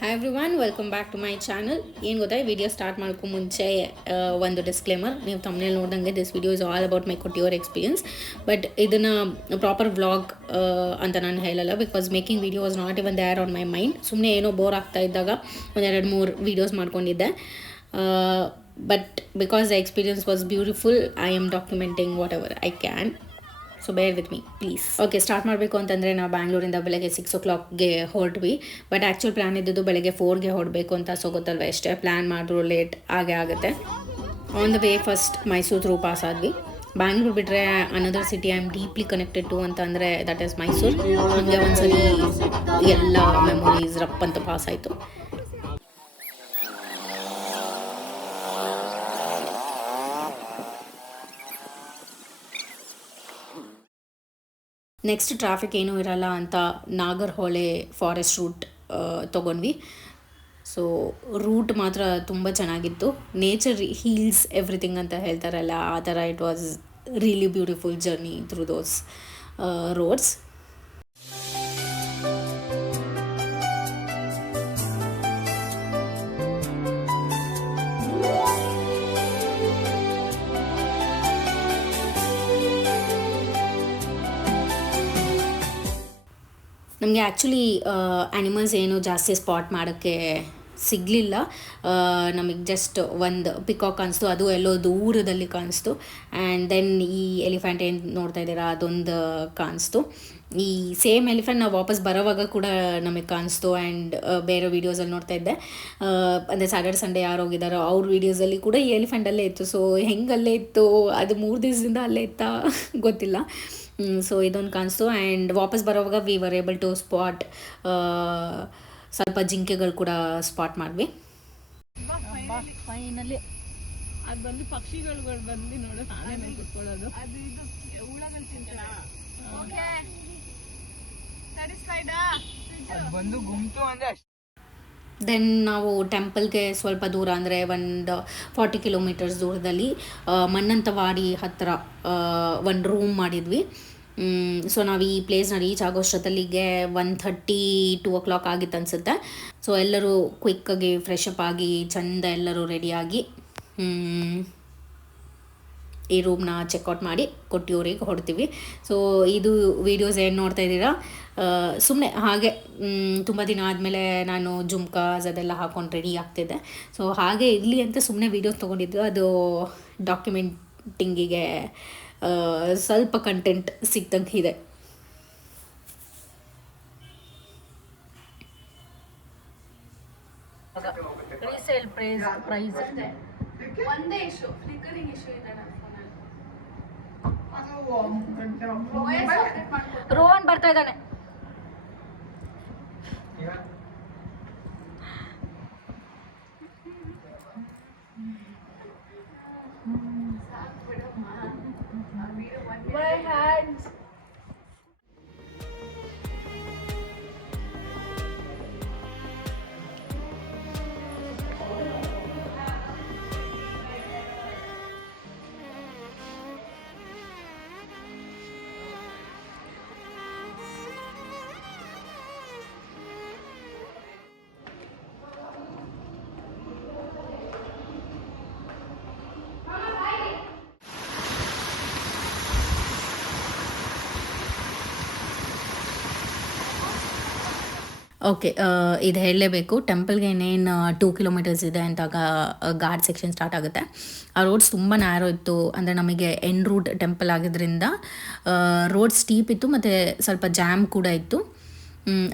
Hi everyone, welcome back to my channel. ಏನು ಗೊತ್ತಾ, video start ಮಾಡೋಕ್ಕೂ ಮುಂಚೆ ಒಂದು ಡಿಸ್ಕ್ಲೇಮರ್. ನೀವು ತಮ್ಮನೇಲಿ ನೋಡಿದಂಗೆ this video is all about my Kottiyoor experience. But ಇದನ್ನು ಪ್ರಾಪರ್ ವ್ಲಾಗ್ ಅಂತ ನಾನು ಹೇಳಲ್ಲ, because making video was not even there on my mind. ಸುಮ್ಮನೆ ಏನೋ ಬೋರ್ ಆಗ್ತಾ ಇದ್ದಾಗ ಒಂದೆರಡು ಮೂರು ವೀಡಿಯೋಸ್ ಮಾಡ್ಕೊಂಡಿದ್ದೆ. But because the experience was beautiful, I am documenting whatever I can. So bear with me please. Okay, start ಮಾಡಬೇಕು ಅಂತಂದರೆ ನಾವು ಬ್ಯಾಂಗ್ಳೂರಿಂದ ಬೆಳಗ್ಗೆ 6 o'clockಗೆ ಹೊರಟ್ವಿ. ಬಟ್ ಆ್ಯಕ್ಚುಲ್ ಪ್ಲ್ಯಾನ್ ಇದ್ದಿದ್ದು ಬೆಳಗ್ಗೆ 4ಗೆ ಹೊರಡಬೇಕು ಅಂತ. ಸೊ ಗೊತ್ತಲ್ವ, ಎಷ್ಟೇ ಪ್ಲ್ಯಾನ್ ಮಾಡಿದ್ರು ಲೇಟ್ ಆಗೇ ಆಗುತ್ತೆ. On the way first Mysuru through pass ಆದ್ವಿ. ಬ್ಯಾಂಗ್ಳೂರು ಬಿಟ್ಟರೆ another city I am deeply connected to ಅಂತ ಅಂದರೆ ದಟ್ ಈಸ್ ಮೈಸೂರು. ಹಾಗೆ ಒಂದ್ಸಲಿ ಎಲ್ಲ ಮೆಮೊರೀಸ್ ರಪ್ ಅಂತ ಪಾಸ್ ಆಯಿತು. ನೆಕ್ಸ್ಟ್ ಟ್ರಾಫಿಕ್ ಏನೂ ಇರಲ್ಲ ಅಂತ ನಾಗರಹೊಳೆ ಫಾರೆಸ್ಟ್ ರೂಟ್ ತೊಗೊಂಡ್ವಿ. ಸೊ ರೂಟ್ ಮಾತ್ರ ತುಂಬ ಚೆನ್ನಾಗಿತ್ತು. ನೇಚರ್ ಹೀಲ್ಸ್ ಎವ್ರಿಥಿಂಗ್ ಅಂತ ಹೇಳ್ತಾರಲ್ಲ, ಆ ಥರ it was really beautiful journey through those roads. ನಮಗೆ ಆ್ಯಕ್ಚುಲಿ ಆ್ಯನಿಮಲ್ಸ್ ಏನು ಜಾಸ್ತಿ ಸ್ಪಾಟ್ ಮಾಡೋಕ್ಕೆ ಸಿಗಲಿಲ್ಲ. ನಮಗೆ ಜಸ್ಟ್ ಒಂದು ಪಿಕಾಕ್ ಕಾಣಿಸ್ತು, ಅದು ಎಲ್ಲೋ ದೂರದಲ್ಲಿ ಕಾಣಿಸ್ತು. ಆ್ಯಂಡ್ ದೆನ್ ಈ ಎಲಿಫೆಂಟ್ ಏನು ನೋಡ್ತಾ ಇದ್ದೀರಾ, ಅದೊಂದು ಕಾಣಿಸ್ತು. ಈ ಸೇಮ್ ಎಲಿಫೆಂಟ್ ನಾವು ವಾಪಸ್ ಬರೋವಾಗ ಕೂಡ ನಮಗೆ ಕಾಣಿಸ್ತು. ಆ್ಯಂಡ್ ಬೇರೆ ವೀಡಿಯೋಸಲ್ಲಿ ನೋಡ್ತಾ ಇದ್ದೆ, ಅಂದರೆ ಸ್ಯಾಟರ್ಡೆ ಸಂಡೇ ಯಾರು ಹೋಗಿದ್ದಾರೋ ಅವ್ರ ವೀಡಿಯೋಸಲ್ಲಿ ಕೂಡ ಈ ಎಲಿಫೆಂಟ್ ಅಲ್ಲೇ ಇತ್ತು. ಸೊ ಹೆಂಗಲ್ಲೇ ಇತ್ತು, ಅದು 3 ದಿವಸದಿಂದ ಅಲ್ಲೇ ಇತ್ತಾ ಗೊತ್ತಿಲ್ಲ. ಸೊ ಇದೊಂದು ಕಾಣಿಸ್ತು. ಆ್ಯಂಡ್ ವಾಪಸ್ ಬರೋವಾಗ we were able to spot ಸ್ವಲ್ಪ ಜಿಂಕೆಗಳು ಕೂಡ ಸ್ಪಾಟ್ ಮಾಡಿದ್ವಿ. ಫೈನಲಿ ಅದು ಬಂದು ಪಕ್ಷಿಗಳು ಬಂದು ನೋಡು, ನಾನೇ ಕುತ್ಕೊಳ್ಳೋದು. ದೆನ್ ನಾವು ಟೆಂಪಲ್ಗೆ ಸ್ವಲ್ಪ ದೂರ, ಅಂದರೆ ಒಂದು 40 kilometers ದೂರದಲ್ಲಿ ಮನ್ನಂತವಾಡಿ ಹತ್ತಿರ ಒಂದು ರೂಮ್ ಮಾಡಿದ್ವಿ. ಸೊ ನಾವು ಈ ಪ್ಲೇಸ್ನ ರೀಚ್ ಆಗೋಷ್ಟೊತ್ತಲ್ಲಿಗೆ 1:30, 2 o'clock ಆಗಿತ್ತು ಅನಿಸುತ್ತೆ. ಸೊ ಎಲ್ಲರೂ ಕ್ವಿಕ್ಕಾಗಿ ಫ್ರೆಶ್ ಅಪ್ ಆಗಿ ಚೆಂದ ಎಲ್ಲರೂ ರೆಡಿಯಾಗಿ ಈ ರೂಮ್ನ ಚೆಕ್ಔಟ್ ಮಾಡಿ ಕೊಟ್ಟಿಯೂರಿಗೆ ಹೊಡ್ತೀವಿ. ಸೊ ಇದು ವೀಡಿಯೋಸ್ ಏನು ನೋಡ್ತಾ ಇದ್ದೀರಾ, ಸುಮ್ಮನೆ ಹಾಗೆ ತುಂಬ ದಿನ ಆದಮೇಲೆ ನಾನು ಜುಮ್ಕಾಸ್ ಅದೆಲ್ಲ ಹಾಕ್ಕೊಂಡು ರೆಡಿ ಆಗ್ತಿದ್ದೆ. ಸೊ ಹಾಗೆ ಇರಲಿ ಅಂತ ಸುಮ್ಮನೆ ವೀಡಿಯೋಸ್ ತೊಗೊಂಡಿದ್ದು. ಅದು ಡಾಕ್ಯುಮೆಂಟಿಂಗಿಗೆ ಸ್ವಲ್ಪ ಕಂಟೆಂಟ್ ಸಿಕ್ದಂಗೆ ಇದೆ. ರೀಸೇಲ್ ಪ್ರೈಸ್ ಒಂದೇ ಇಶ್ಯೂ, ಫ್ಲಿಕರಿಂಗ್ ಇಶ್ಯೂ ಇದೆ ನನ್ನ ಫೋನಲ್ಲಿ. ರೋಹನ್ ಬರ್ತಾ ಇದ್ದಾನೆ. My hands. ಓಕೆ, ಇದು ಹೇಳಲೇಬೇಕು. ಟೆಂಪಲ್ಗೆ ಇನ್ನೇನು 2 kilometers ಇದೆ ಅಂತ ಘಾಟ್ ಸೆಕ್ಷನ್ ಸ್ಟಾರ್ಟ್ ಆಗುತ್ತೆ. ಆ ರೋಡ್ಸ್ ತುಂಬ ನ್ಯಾರೋ ಇತ್ತು, ಅಂದರೆ ನಮಗೆ ಎನ್ ರೂಟ್ ಟೆಂಪಲ್ ಆಗಿದ್ದರಿಂದ ರೋಡ್ ಸ್ಟೀಪ್ ಇತ್ತು ಮತ್ತು ಸ್ವಲ್ಪ ಜಾಮ್ ಕೂಡ ಇತ್ತು.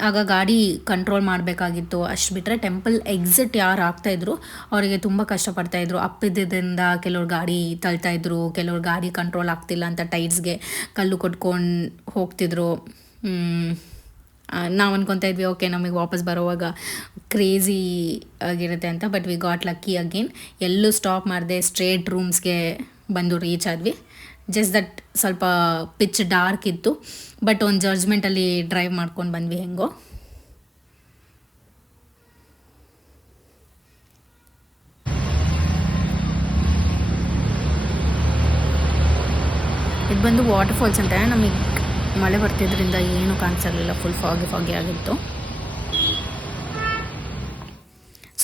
ಆಗ ಗಾಡಿ ಕಂಟ್ರೋಲ್ ಮಾಡಬೇಕಾಗಿತ್ತು. ಅಷ್ಟು ಬಿಟ್ಟರೆ ಟೆಂಪಲ್ ಎಕ್ಸಿಟ್ ಯಾರು ಆಗ್ತಾಯಿದ್ರು ಅವರಿಗೆ ತುಂಬ ಕಷ್ಟಪಡ್ತಾಯಿದ್ರು. ಅಪ್ಪಿದ್ದರಿಂದ ಕೆಲವ್ರು ಗಾಡಿ ತಳ್ತಾಯಿದ್ರು, ಕೆಲವ್ರು ಗಾಡಿ ಕಂಟ್ರೋಲ್ ಆಗ್ತಿಲ್ಲ ಅಂತ ಟೈರ್ಸ್ಗೆ ಕಲ್ಲು ಕೊಟ್ಕೊಂಡು ಹೋಗ್ತಿದ್ರು. ನಾವು ಅನ್ಕೊತಾ ಇದ್ವಿ ಓಕೆ ನಮಗೆ ವಾಪಸ್ ಬರೋವಾಗ ಕ್ರೇಜಿ ಆಗಿರುತ್ತೆ ಅಂತ. But we got lucky again. ಎಲ್ಲೂ ಸ್ಟಾಪ್ ಮಾಡಿದೆ, ಸ್ಟ್ರೇಟ್ ರೂಮ್ಸ್ಗೆ ಬಂದು ರೀಚ್ ಆದ್ವಿ. ಜಸ್ಟ್ ದಟ್ ಸ್ವಲ್ಪ ಪಿಚ್ ಡಾರ್ಕ್ ಇತ್ತು, ಬಟ್ ಒಂದು ಜಡ್ಜ್ಮೆಂಟಲ್ಲಿ ಡ್ರೈವ್ ಮಾಡ್ಕೊಂಡು ಬಂದ್ವಿ ಹೆಂಗೋ. ಇದು ಬಂದು ವಾಟರ್ ಫಾಲ್ಸ್ ಅಂತ. ನಮಗೆ ಮಳೆ ಬರ್ತಿದ್ರಿಂದ ಏನೂ ಕಾಣಿಸಲಿಲ್ಲ, ಫುಲ್ ಫಾಗಿ ಆಗಿತ್ತು.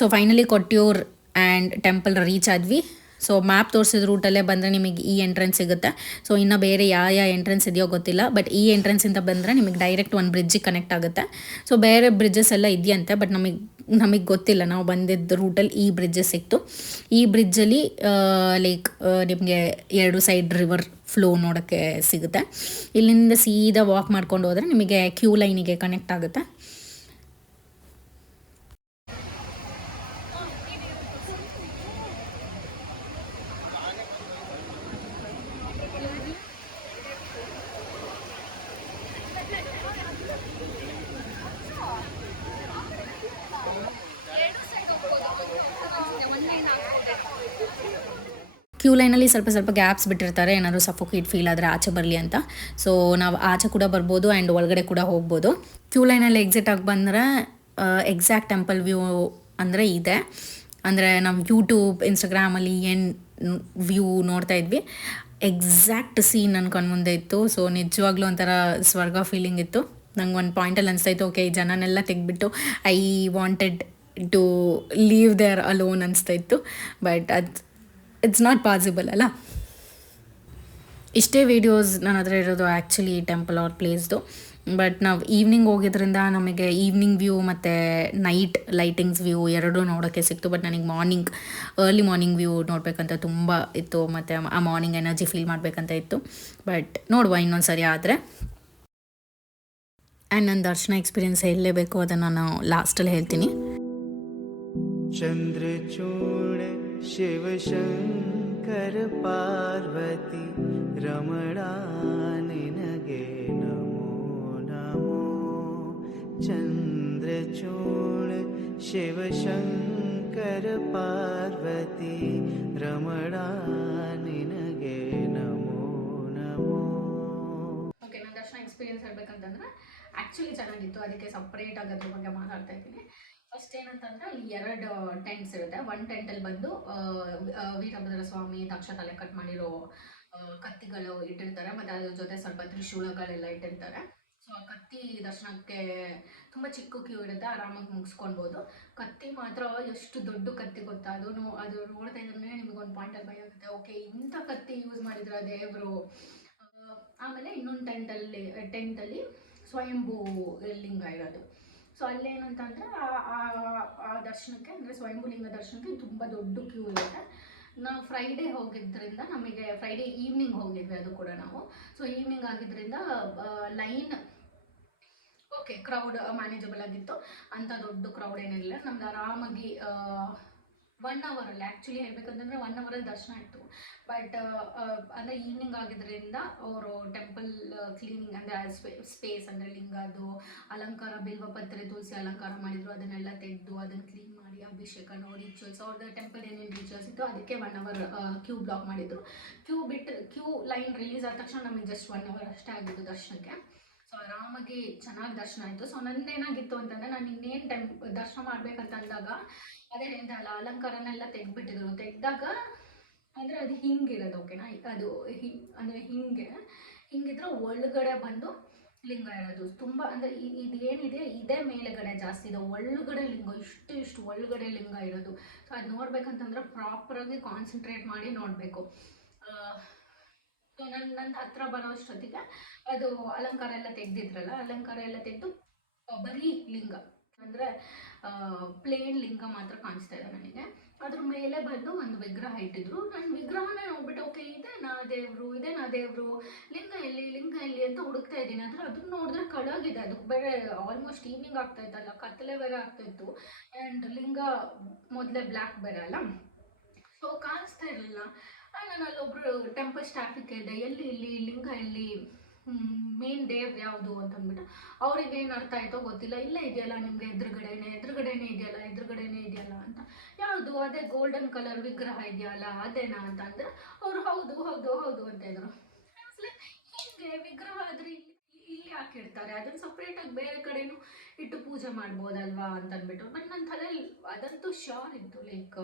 So finally Kottiyoor and temple reach ಆದ್ವಿ. ಸೊ ಮ್ಯಾಪ್ ತೋರಿಸಿದ ರೂಟಲ್ಲೇ ಬಂದರೆ ನಿಮಗೆ ಈ ಎಂಟ್ರೆನ್ಸ್ ಸಿಗುತ್ತೆ. ಸೊ ಇನ್ನು ಬೇರೆ ಯಾವ ಎಂಟ್ರೆನ್ಸ್ ಇದೆಯೋ ಗೊತ್ತಿಲ್ಲ, ಬಟ್ ಈ ಎಂಟ್ರೆನ್ಸಿಂದ ಬಂದರೆ ನಿಮಗೆ ಡೈರೆಕ್ಟ್ ಒಂದು ಬ್ರಿಡ್ಜಿಗೆ ಕನೆಕ್ಟ್ ಆಗುತ್ತೆ. ಸೊ ಬೇರೆ ಬ್ರಿಡ್ಜಸ್ ಎಲ್ಲ ಇದೆಯಂತೆ, ಬಟ್ ನಮಗೆ ಗೊತ್ತಿಲ್ಲ. ನಾವು ಬಂದಿದ್ದ ರೂಟಲ್ಲಿ ಈ ಬ್ರಿಡ್ಜಸ್ ಸಿಕ್ತು. ಈ ಬ್ರಿಡ್ಜಲ್ಲಿ ಲೈಕ್ ನಿಮಗೆ 2 ಸೈಡ್ ರಿವರ್ ಫ್ಲೋ ನೋಡೋಕ್ಕೆ ಸಿಗುತ್ತೆ. ಇಲ್ಲಿಂದ ಸೀದಾ ವಾಕ್ ಮಾಡ್ಕೊಂಡು ಹೋದರೆ ನಿಮಗೆ ಕ್ಯೂ ಲೈನಿಗೆ ಕನೆಕ್ಟ್ ಆಗುತ್ತೆ. ಕ್ಯೂ ಲೈನಲ್ಲಿ ಸ್ವಲ್ಪ ಗ್ಯಾಪ್ಸ್ ಬಿಟ್ಟಿರ್ತಾರೆ, ಏನಾದರೂ ಸಫೋಕೇಟ್ ಫೀಲ್ ಆದರೆ ಆಚೆ ಬರಲಿ ಅಂತ. ಸೊ ನಾವು ಆಚೆ ಕೂಡ ಬರ್ಬೋದು ಆ್ಯಂಡ್ ಒಳಗಡೆ ಕೂಡ ಹೋಗ್ಬೋದು. ಕ್ಯೂ ಲೈನಲ್ಲಿ ಎಕ್ಸಿಟ್ ಆಗಿ ಬಂದರೆ ಎಕ್ಸಾಕ್ಟ್ ಟೆಂಪಲ್ ವ್ಯೂ ಅಂದರೆ ಇದೆ. ಅಂದರೆ ನಾವು ಯೂಟ್ಯೂಬ್ ಇನ್ಸ್ಟಾಗ್ರಾಮಲ್ಲಿ ಏನು ವ್ಯೂ ನೋಡ್ತಾ ಇದ್ವಿ, ಎಕ್ಸಾಕ್ಟ್ ಸೀನ್ ನನ್ನ ಕಣ್ಮುಂದೆ ಇತ್ತು. ಸೊ ನಿಜವಾಗ್ಲೂ ಒಂಥರ ಸ್ವರ್ಗ ಫೀಲಿಂಗ್ ಇತ್ತು. ನಂಗೆ ಒಂದು ಪಾಯಿಂಟಲ್ಲಿ ಅನಿಸ್ತಾಯಿತ್ತು, ಓಕೆ ಈ ಜನನೆಲ್ಲ ತೆಗೆದ್ಬಿಟ್ಟು I wanted to leave there alone ಅನಿಸ್ತಾಯಿತ್ತು. ಬಟ್ ಇಟ್ಸ್ ನಾಟ್ ಪಾಸಿಬಲ್ ಅಲ್ಲ. ಇಷ್ಟೇ ವೀಡಿಯೋಸ್ ನನ್ನ ಹತ್ರ ಇರೋದು ಆ್ಯಕ್ಚುಲಿ ಟೆಂಪಲ್ ಆರ್ ಪ್ಲೇಸ್ದು. ಬಟ್ ನಾವು ಈವ್ನಿಂಗ್ ಹೋಗಿದ್ರಿಂದ ನಮಗೆ ಈವ್ನಿಂಗ್ ವ್ಯೂ ಮತ್ತು ನೈಟ್ ಲೈಟಿಂಗ್ಸ್ ವ್ಯೂ ಎರಡೂ ನೋಡೋಕ್ಕೆ ಸಿಕ್ತು. ಬಟ್ ನನಗೆ ಅರ್ಲಿ ಮಾರ್ನಿಂಗ್ ವ್ಯೂ ನೋಡಬೇಕಂತ ತುಂಬ ಇತ್ತು, ಮತ್ತು ಆ ಮಾರ್ನಿಂಗ್ ಎನರ್ಜಿ ಫೀಲ್ ಮಾಡಬೇಕಂತ ಇತ್ತು. ಬಟ್ ನೋಡುವ ಇನ್ನೊಂದು ಸರಿ ಆದರೆ. ಆ್ಯಂಡ್ ನನ್ನ ದರ್ಶನ ಎಕ್ಸ್ಪೀರಿಯೆನ್ಸ್ ಹೇಳಲೇಬೇಕು, ಅದನ್ನು ನಾನು ಲಾಸ್ಟಲ್ಲಿ ಹೇಳ್ತೀನಿ. ಚಂದ್ರಚೂಡ ಶಿವ ಶಂಕರ ಪಾರ್ವತಿ ರಮಣ ನಿನಗೆ ನಮೋ ನಮೋ. ಚಂದ್ರಚೂಡ ಶಿವ ಶಂಕರ ಪಾರ್ವತಿ ರಮಣ ನಿನಗೆ ನಮೋ ನಮೋ. ಓಕೆ, ನನ್ನ ದರ್ಶನ ಎಕ್ಸ್ಪೀರಿಯೆನ್ಸ್ ಹೇಳ್ಬೇಕಂತಂದ್ರೆ ಆ್ಯಕ್ಚುಲಿ ಚೆನ್ನಾಗಿತ್ತು. ಅದಕ್ಕೆ ಸಪ್ರೇಟಾಗಿ ಅದ್ರ ಬಗ್ಗೆ ಮಾತಾಡ್ತಾ ಇದ್ದೀನಿ. ಫಸ್ಟ್ ಏನಂತಂದರೆ ಅಲ್ಲಿ 2 ಟೆಂಟ್ಸ್ ಇರುತ್ತೆ. ಒಂದು ಟೆಂಟಲ್ಲಿ ಬಂದು ವೀರಭದ್ರ ಸ್ವಾಮಿ ತಕ್ಷ ತಲೆ ಕಟ್ ಮಾಡಿರೋ ಕತ್ತಿಗಳು ಇಟ್ಟಿರ್ತಾರೆ, ಮತ್ತು ಅದ್ರ ಜೊತೆ ಸ್ವಲ್ಪ ತ್ರಿಶೂಲಗಳೆಲ್ಲ ಇಟ್ಟಿರ್ತಾರೆ. ಸೊ ಆ ಕತ್ತಿ ದರ್ಶನಕ್ಕೆ ತುಂಬ ಚಿಕ್ಕ ಕ್ಯೂ ಇರುತ್ತೆ, ಆರಾಮಾಗಿ ಮುಗಿಸ್ಕೊಳ್ಬೋದು. ಕತ್ತಿ ಮಾತ್ರ ಎಷ್ಟು ದೊಡ್ಡ ಕತ್ತಿ ಗೊತ್ತಾ, ಅದು ನೋಡ್ತಾ ಇದ್ರೆ ನಿಮಗೊಂದು ಪಾಯಿಂಟಲ್ಲಿ ಭಯ ಆಗುತ್ತೆ, ಓಕೆ ಇಂಥ ಕತ್ತಿ ಯೂಸ್ ಮಾಡಿದ್ರೆ ದೇವರು. ಆಮೇಲೆ ಇನ್ನೊಂದು ಟೆಂಟಲ್ಲಿ ಸ್ವಯಂಭೂ ಲಿಂಗ ಇರೋದು. ಸೊ ಅಲ್ಲೇನಂತಂದರೆ ಆ ದರ್ಶನಕ್ಕೆ ಅಂದರೆ ಸ್ವಯಂಭೂಲಿಂಗ ದರ್ಶನಕ್ಕೆ ತುಂಬ ದೊಡ್ಡ ಕ್ಯೂ ಇರುತ್ತೆ. ನಾವು ಫ್ರೈಡೇ ಹೋಗಿದ್ದರಿಂದ ನಮಗೆ ಫ್ರೈಡೇ ಈವ್ನಿಂಗ್ ಹೋಗಿದ್ವಿ, ಅದು ಕೂಡ ನಾವು. ಸೊ ಈವ್ನಿಂಗ್ ಆಗಿದ್ದರಿಂದ ಲೈನ್ ಓಕೆ ಕ್ರೌಡ್ ಮ್ಯಾನೇಜಬಲ್ ಆಗಿತ್ತು, ಅಂಥ ದೊಡ್ಡ ಕ್ರೌಡ್ ಏನಿಲ್ಲ. ನಮ್ದು ಆರಾಮಾಗಿ 1 ಅವರಲ್ಲಿ ಆ್ಯಕ್ಚುಲಿ ಹೇಳ್ಬೇಕಂತಂದರೆ 1 ಅವರಲ್ಲಿ ದರ್ಶನ ಇತ್ತು. ಬಟ್ ಅಂದರೆ ಈವ್ನಿಂಗ್ ಆಗಿದ್ದರಿಂದ ಅವರು ಟೆಂಪಲ್ ಕ್ಲೀನಿಂಗ್ ಅಂದರೆ ಸ್ಪೇಸ್ ಅಂದರೆ ಲಿಂಗದ್ದು ಅಲಂಕಾರ, ಬಿಲ್ವಪತ್ರೆ, ತುಳಸಿ ಅಲಂಕಾರ ಮಾಡಿದ್ರು, ಅದನ್ನೆಲ್ಲ ತೆಗೆದು ಅದನ್ನು ಕ್ಲೀನ್ ಮಾಡಿ ಅಭಿಷೇಕ ರಿಚುವಲ್ಸ್ ಅವ್ರದ್ದು ಟೆಂಪಲ್ ಏನೇನು ರಿಚುವಲ್ಸ್ ಇತ್ತು ಅದಕ್ಕೆ 1 ಅವರ್ ಕ್ಯೂ ಬ್ಲಾಕ್ ಮಾಡಿದ್ರು. ಕ್ಯೂ ಲೈನ್ ರಿಲೀಸ್ ಆದ ತಕ್ಷಣ ನಮಗೆ ಜಸ್ಟ್ 1 ಅವರ್ ಅಷ್ಟೇ ಆಗಿದ್ದು ದರ್ಶನಕ್ಕೆ. ಸೊ ಆರಾಮಾಗಿ ಚೆನ್ನಾಗಿ ದರ್ಶನ ಆಯಿತು. ಸೊ ನಂದೇನಾಗಿತ್ತು ಅಂತಂದರೆ ನಾನು ಇನ್ನೇನು ದರ್ಶನ ಮಾಡ್ಬೇಕಂತ ಅಂದಾಗ ಅದೇ ಹೇಳ್ದಲ್ಲ, ಅಲಂಕಾರನೆಲ್ಲ ತೆಗೆದಾಗ ಅಂದರೆ ಅದು ಹಿಂಗಿರೋದು, ಓಕೆನಾ. ಅದು ಅಂದರೆ ಹಿಂಗಿದ್ರೆ ಒಳಗಡೆ ಬಂದು ಲಿಂಗ ಇರೋದು ತುಂಬ ಅಂದರೆ ಇದು ಏನಿದೆ ಇದೇ ಮೇಲೆಗಡೆ ಜಾಸ್ತಿ ಇದೆ, ಒಳಗಡೆ ಲಿಂಗ ಇಷ್ಟು ಒಳಗಡೆ ಲಿಂಗ ಇರೋದು. ಸೊ ಅದು ನೋಡ್ಬೇಕಂತಂದ್ರೆ ಪ್ರಾಪರಾಗಿ ಕಾನ್ಸಂಟ್ರೇಟ್ ಮಾಡಿ ನೋಡಬೇಕು. ಸೊ ನನ್ನ ಹತ್ರ ಬರೋ ಅಷ್ಟೊತ್ತಿಗೆ ಅದು ಅಲಂಕಾರ ಎಲ್ಲ ತೆಗೆದಿದ್ರಲ್ಲ, ಅಲಂಕಾರ ಎಲ್ಲ ತೆಗೆದು ಬರೀ ಲಿಂಗ ಅಂದರೆ ಪ್ಲೇನ್ ಲಿಂಗ ಮಾತ್ರ ಕಾಣಿಸ್ತಾ ಇದೆ ನನಗೆ. ಅದ್ರ ಮೇಲೆ ಬಂದು ಒಂದು ವಿಗ್ರಹ ಇಟ್ಟಿದ್ರು. ನನ್ನ ವಿಗ್ರಹನೇ ನೋಡ್ಬಿಟ್ಟು ಓಕೆ ಇದೇನಾ ದೇವರು ಲಿಂಗ ಎಲ್ಲಿ ಅಂತ ಹುಡುಕ್ತಾ ಇದ್ದೀನಿ. ಅಂದರೆ ಅದನ್ನ ನೋಡಿದ್ರೆ ಕಳಗಿದೆ, ಅದಕ್ಕೆ ಬೇರೆ ಆಲ್ಮೋಸ್ಟ್ ಈವ್ನಿಂಗ್ ಆಗ್ತಾ ಇತ್ತಲ್ಲ, ಕತ್ತಲೆ ಬೇರೆ ಆಗ್ತಾಯಿತ್ತು. ಆ್ಯಂಡ್ ಲಿಂಗ ಮೊದಲೇ ಬ್ಲ್ಯಾಕ್ ಬೇರೆ ಅಲ್ಲ, ಸೊ ಕಾಣಿಸ್ತಾ ಇರಲಿಲ್ಲ. ನಾನು ಅಲ್ಲೊಬ್ರು ಟೆಂಪಲ್ ಸ್ಟಾಫಿಗೆ ಕೇಳಿದೆ, ಇಲ್ಲಿ ಲಿಂಗ ಮೇನ್ ದೇವ್ ಯಾವುದು ಅಂತಂದ್ಬಿಟ್ಟು. ಅವ್ರಿಗೆ ಏನು ಅರ್ಥ ಆಯಿತೋ ಗೊತ್ತಿಲ್ಲ, ಇಲ್ಲೇ ಇದೆಯಲ್ಲ ನಿಮಗೆ ಎದುರುಗಡೆನೇ ಇದೆಯಲ್ಲ ಅಂತ. ಯಾವುದು ಅದೇ ಗೋಲ್ಡನ್ ಕಲರ್ ವಿಗ್ರಹ ಇದೆಯಲ್ಲ ಅದೇನಾ ಅಂತ ಅಂದ್ರೆ ಅವರು ಹೌದು ಅಂತ ಇದ್ರು. ಹೀಗೆ ವಿಗ್ರಹ ಆದರೆ ಇಲ್ಲಿ ಯಾಕೆ ಇಡ್ತಾರೆ, ಅದನ್ನು ಸಪ್ರೇಟಾಗಿ ಬೇರೆ ಕಡೆನೂ ಇಟ್ಟು ಪೂಜೆ ಮಾಡ್ಬೋದಲ್ವಾ ಅಂತಂದ್ಬಿಟ್ಟು. ಬಟ್ ನನ್ನ ತಲೆಯಲ್ಲಿ ಅದಂತೂ ಶ್ಯೂರ್ ಇತ್ತು, ಲೈಕ್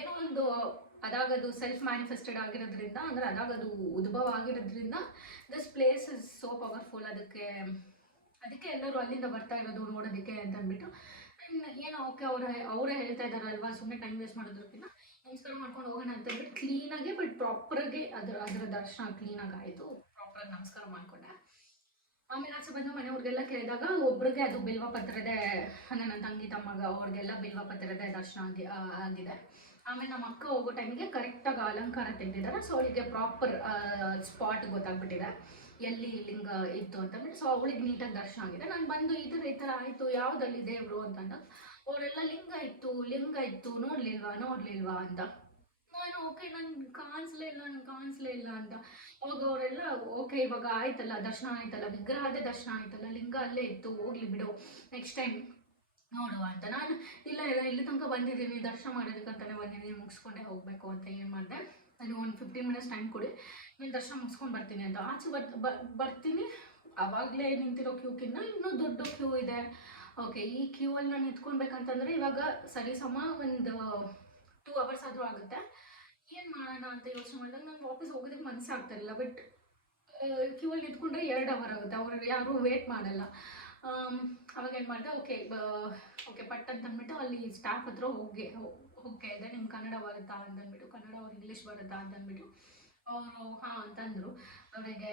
ಏನೋ ಒಂದು ಅದಾಗದು ಸೆಲ್ಫ್ ಮ್ಯಾನಿಫೆಸ್ಟೆಡ್ ಆಗಿರೋದ್ರಿಂದ, ಅಂದರೆ ಅದಾಗದು ಉದ್ಭವ ಆಗಿರೋದ್ರಿಂದ this place is so powerful. ಅದಕ್ಕೆ ಎಲ್ಲರೂ ಅಲ್ಲಿಂದ ಬರ್ತಾ ಇರೋದು ನೋಡೋದಕ್ಕೆ ಅಂತ ಅಂದ್ಬಿಟ್ಟು ಏನೋ ಓಕೆ ಅವರೇ ಹೇಳ್ತಾ ಇದ್ದಾರಲ್ವಾ, ಸುಮ್ಮನೆ ಟೈಮ್ ವೇಸ್ಟ್ ಮಾಡೋದಕ್ಕಿಂತ ನಮಸ್ಕಾರ ಮಾಡ್ಕೊಂಡು ಹೋಗೋಣ ಅಂತ ಹೇಳ್ಬಿಟ್ಟು ಕ್ಲೀನಾಗಿ ಬಟ್ ಪ್ರಾಪರಾಗಿ ಅದರ ದರ್ಶನ ಕ್ಲೀನಾಗಿ ಆಯಿತು. ಪ್ರಾಪರಾಗಿ ನಮಸ್ಕಾರ ಮಾಡಿಕೊಂಡೆ. ಆಮೇಲೆ ಆಚೆ ಬಂದು ಮನೆಯವ್ರಿಗೆಲ್ಲ ಕೇಳಿದಾಗ ಒಬ್ರಿಗೆ ಅದು ಬಿಲ್ವ ಪತ್ರದ, ನನ್ನ ತಂಗಿ ತಮ್ಮಗ ಅವ್ರಿಗೆಲ್ಲ ಬಿಲ್ವ ಪತ್ರದ ದರ್ಶನ ಆಗಿದೆ. ಆಮೇಲೆ ನಮ್ಮ ಅಕ್ಕ ಹೋಗೋ ಟೈಮಿಗೆ ಕರೆಕ್ಟಾಗಿ ಅಲಂಕಾರ ತೆಗೆದಿದ್ದಾರೆ. ಸೊ ಅವಳಿಗೆ ಪ್ರಾಪರ್ ಸ್ಪಾಟ್ ಗೊತ್ತಾಗ್ಬಿಟ್ಟಿದೆ ಎಲ್ಲಿ ಲಿಂಗ ಇತ್ತು ಅಂತಂದ್ಬಿಟ್ಟು. ಸೊ ಅವಳಿಗೆ ನೀಟಾಗಿ ದರ್ಶನ ಆಗಿದೆ. ನಾನು ಬಂದು ಈ ಥರ ಆಯಿತು, ಯಾವುದಲ್ಲಿ ದೇವರು ಅಂತಂದ ಅವರೆಲ್ಲ ಲಿಂಗ ಇತ್ತು ನೋಡ್ಲಿಲ್ವಾ ಅಂತ. ನಾನು ಓಕೆ ನನ್ಗೆ ಕಾಣಿಸ್ಲೇ ಇಲ್ಲ ಅಂತ. ಅವಾಗ ಅವರೆಲ್ಲ ಓಕೆ ಇವಾಗ ಆಯ್ತಲ್ಲ, ದರ್ಶನ ಆಯ್ತಲ್ಲ, ವಿಗ್ರಹದೇ ದರ್ಶನ ಆಯ್ತಲ್ಲ, ಲಿಂಗ ಅಲ್ಲೇ ಇತ್ತು, ಹೋಗ್ಲಿ ಬಿಡು, ನೆಕ್ಸ್ಟ್ ಟೈಮ್ ನೋಡುವ ಅಂತ. ನಾನು ಇಲ್ಲ ಇಲ್ಲಿ ತನಕ ಬಂದಿದ್ದೀನಿ, ದರ್ಶನ ಮಾಡೋದಕ್ಕಂತಾನೆ ಬಂದಿದ್ದೀನಿ, ಮುಗಿಸ್ಕೊಂಡೇ ಹೋಗಬೇಕು ಅಂತ ಏನು ಮಾಡಿದೆ, ನಾನು ಒಂದು 15 ಮಿನಿಟ್ಸ್ ಟೈಮ್ ಕೊಡಿ, ನೀನು ದರ್ಶನ ಮುಗಿಸ್ಕೊಂಡು ಬರ್ತೀನಿ ಅಂತ. ಆಚೆ ಬರ್ತೀನಿ, ಆವಾಗಲೇ ನಿಂತಿರೋ ಕ್ಯೂಕಿನ್ನ ಇನ್ನೂ ದೊಡ್ಡ ಕ್ಯೂ ಇದೆ. ಓಕೆ, ಈ ಕ್ಯೂ ಅಲ್ಲಿ ನಾನು ನಿಂತ್ಕೊಳ್ಬೇಕಂತಂದರೆ ಇವಾಗ ಸರಿಸಮ ಒಂದು 2 ಅವರ್ಸ್ ಆದರೂ ಆಗುತ್ತೆ. ಏನು ಮಾಡೋಣ ಅಂತ ಯೋಚನೆ ಮಾಡಿದಾಗ ನಾನು ವಾಪಸ್ ಹೋಗೋದಕ್ಕೆ ಮನಸ್ಸಾಗ್ತಾಯಿಲ್ಲ. ಬಟ್ ಕ್ಯೂ ಅಲ್ಲಿ ನಿಂತ್ಕೊಂಡ್ರೆ 2 ಅವರ್ ಆಗುತ್ತೆ, ಅವ್ರು ಯಾರೂ ವೇಟ್ ಮಾಡಲ್ಲ. ಅವಾಗ ಏನು ಮಾಡಿದೆ, ಓಕೆ ಪಟ್ ಅಂತಂದ್ಬಿಟ್ಟು ಅಲ್ಲಿ ಸ್ಟಾಫ್ ಹತ್ರ ಹೋಗಿ ಇದೆ, ನಿಮ್ಗೆ ಕನ್ನಡ ಬರುತ್ತಾ ಅಂತಂದ್ಬಿಟ್ಟು, ಕನ್ನಡ ಅವ್ರು ಇಂಗ್ಲೀಷ್ ಬರುತ್ತಾ ಅಂತಂದ್ಬಿಟ್ಟು ಅವರು ಹಾಂ ಅಂತಂದರು. ಅವರಿಗೆ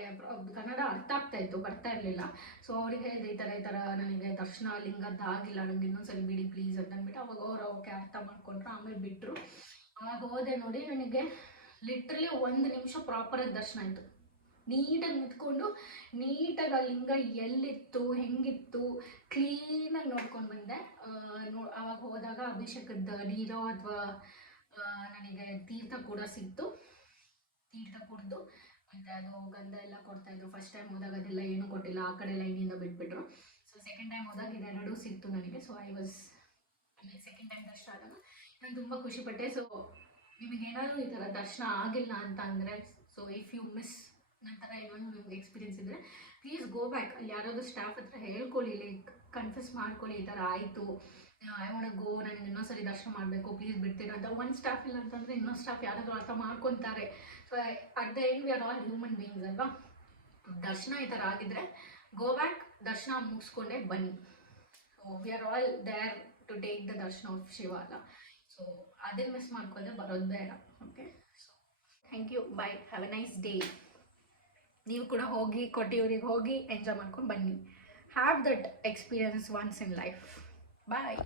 ಕನ್ನಡ ಅರ್ಥ ಆಗ್ತಾಯಿತ್ತು, ಬರ್ತಾ ಇರಲಿಲ್ಲ. ಸೊ ಅವರಿಗೆ ಈ ಥರ ನನಗೆ ದರ್ಶನ ಲಿಂಗದ್ದಾಗಿಲ್ಲ, ನನಗೆ ಇನ್ನೊಂದ್ಸರಿ ಬಿಡಿ ಪ್ಲೀಸ್ ಅಂತಂದ್ಬಿಟ್ಟು ಅವಾಗ ಅವರು ಓಕೆ ಅರ್ಥ ಮಾಡ್ಕೊಂಡ್ರು. ಆಮೇಲೆ ಬಿಟ್ಟರು. ಆವಾಗ ಹೋದೆ ನೋಡಿ, ನನಗೆ ಲಿಟ್ರಲಿ 1 ನಿಮಿಷ ಪ್ರಾಪರಾಗಿ ದರ್ಶನ ಆಯಿತು. ನೀಟಾಗಿ ನಿಂತ್ಕೊಂಡು ನೀಟಾಗಿ ಆ ಲಿಂಗ ಎಲ್ಲಿತ್ತು ಹೆಂಗಿತ್ತು ಕ್ಲೀನಾಗಿ ನೋಡ್ಕೊಂಡು ಬಂದೆ. ಆವಾಗ ಹೋದಾಗ ಅಭಿಷೇಕದ ನೀರೋ ಅಥವಾ ನನಗೆ ತೀರ್ಥ ಕೂಡ ಸಿಕ್ತು. ತೀರ್ಥ ಕುಡಿದು ಮತ್ತು ಅದು ಗಂಧ ಎಲ್ಲ ಕೊಡ್ತಾಯಿದ್ರು. ಫಸ್ಟ್ ಟೈಮ್ ಹೋದಾಗ ಅದೆಲ್ಲ ಏನೂ ಕೊಟ್ಟಿಲ್ಲ, ಆ ಕಡೆ ಲೈನಿಂದ ಬಿಟ್ಬಿಟ್ರು. ಸೊ ಸೆಕೆಂಡ್ ಟೈಮ್ ಹೋದಾಗ ಇದೆರಡೂ ಸಿಕ್ತು ನನಗೆ. ಸೊ ಆಮೇಲೆ ಸೆಕೆಂಡ್ ಟೈಮ್ ದರ್ಶನ ಆದಾಗ ನಾನು ತುಂಬ ಖುಷಿಪಟ್ಟೆ. ಸೊ ನಿಮಗೇನಾದರೂ ಈ ಥರ ದರ್ಶನ ಆಗಿಲ್ಲ ಅಂತ ಅಂದರೆ, ಸೊ ಇಫ್ ಯು ಮಿಸ್ ನಂತರ ಏನಾದ್ರು ನಿಮ್ಗೆ ಎಕ್ಸ್ಪೀರಿಯನ್ಸ್ ಇದ್ದರೆ ಪ್ಲೀಸ್ ಗೋ ಬ್ಯಾಕ್. ಅಲ್ಲಿ ಯಾರಾದರೂ ಸ್ಟಾಫ್ ಹತ್ರ ಹೇಳ್ಕೊಳ್ಳಿ, ಲೈಕ್ ಕನ್ಫ್ಯೂಸ್ ಮಾಡ್ಕೊಳ್ಳಿ, ಈ ಥರ ಆಯಿತು, ಐ ವಾಂಟ್ ಗೋ, ನನಗೆ ಇನ್ನೊಂದ್ಸರಿ ದರ್ಶನ ಮಾಡಬೇಕು, ಪ್ಲೀಸ್ ಬಿಡ್ತೀರಾ ಅಂತ. ಒಂದು ಸ್ಟಾಫ್ ಇಲ್ಲ ಅಂತಂದರೆ ಇನ್ನೊಂದು ಸ್ಟಾಫ್ ಯಾರಾದರೂ ಅರ್ಥ ಮಾಡ್ಕೊತಾರೆ. So at the end we are all human beings ಅಲ್ವಾ. ದರ್ಶನ ಈ ಥರ ಆಗಿದ್ದರೆ ಗೋ ಬ್ಯಾಕ್, ದರ್ಶನ ಮುಗಿಸ್ಕೊಂಡೆ ಬನ್ನಿ. So we are all there to take the darshan of Shiva ಅಲ್ಲ. ಸೊ ಅದೇ ಮಿಸ್ ಮಾಡ್ಕೊಂಡ್ರೆ ಬರೋದು ಬೇಡ. Okay, so thank you, bye, have a nice day. ನೀವು ಕೂಡ ಹೋಗಿ ಕೊಟ್ಟಿಯೂರಿಗೆ ಹೋಗಿ ಎಂಜಾಯ್ ಮಾಡ್ಕೊಂಡು ಬನ್ನಿ. Have that experience once in life. Bye.